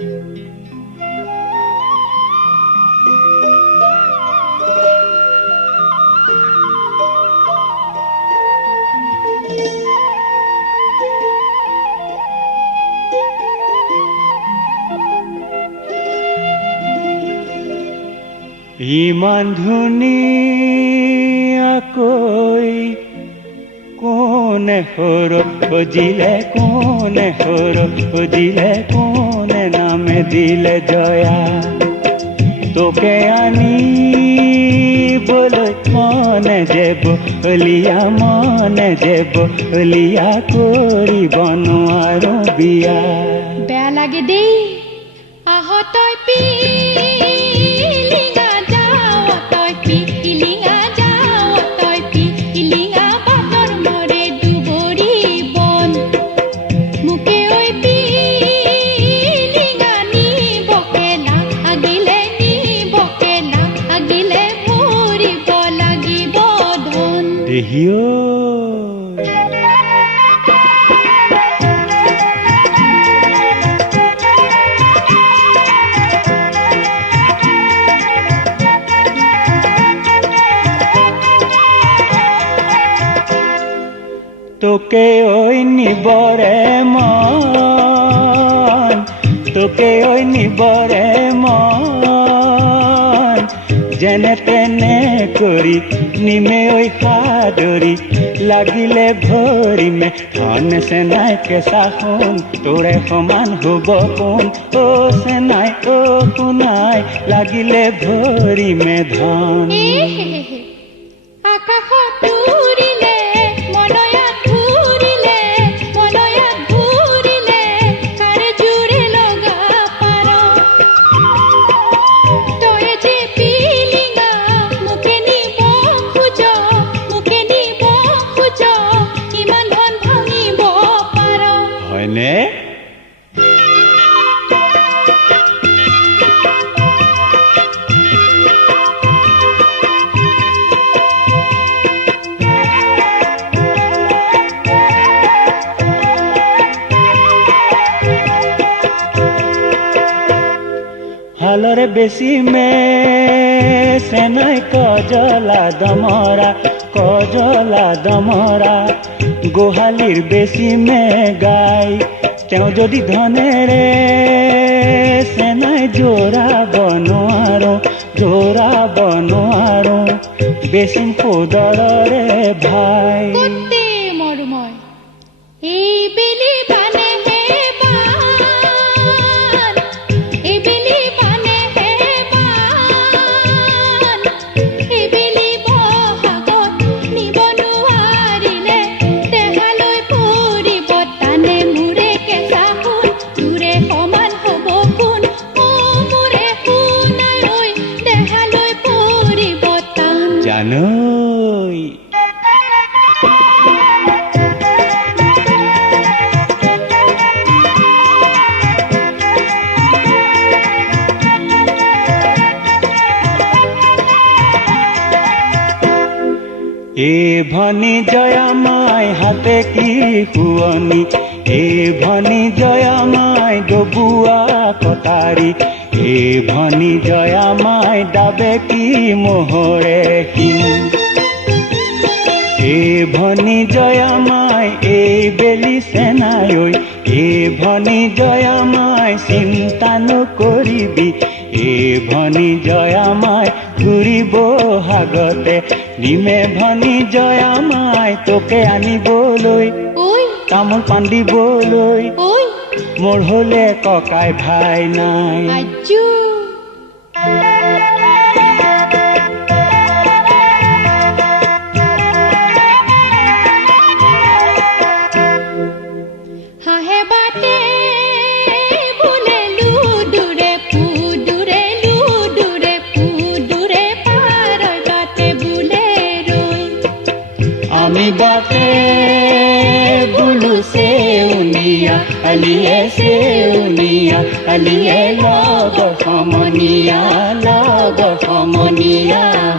ইমান ধুনীয়াকৈ কোনে সৰ সজিলে কোনে সৰ সজিলে কোনে নামে দিলে জয়া তোকে আনিবলৈ মনে যেব হলিয়া মনে যেব হলিয়া কৰিব নোৱাৰো বিয়া বেয়া লাগে দেই আহ তই পিলিঙা দেহিও তোকে ওই নিবরে মন তোকে ওই নিবরে মন। যেনে তেনে কৰি নিমে ঐ সাদৰি লাগিলে ভৰিমে ধন চেনাই কেঁচা সোণ তোৰে সমান হ'ব কোন? অ চেনাই অ শুনাই লাগিলে ভৰিমে ধন। আকাশত উৰিলে হালরে বেশি মে সেনাই কজলা দমরা কজলা দমরা। গোহালির বেশি মে গাই তেওঁ যদি ধনেৰে চেনাই জোৰাব নোৱাৰো জোৰাব নোৱাৰো বেচিম সুদৰৰে ভাই জানৈ এ ভনী জয়ামাই হাতে কি শুৱনি এ ভনী জয়ামাই ডবুৱা কটাৰী এ ভনী জয়ামাই ডাবে কি মোহৰে শিং এ ভনী জয়ামাই এই বেলি ঐ এ ভনী জয়ামাই চিন্তা নকৰিবি এ ভনী জয়ামাই ঘূৰিব হাগতে। নিমে ভনী জয়ামাই তোকে আনিবলৈ তামোল পাণ দিবলৈ মোৰ হলে ককাই ভাই নাই। আজু হাঁহে বাটে गुलू से उनिया अलिए से उनिया अलिए लाग हमिया लाग हमनिया।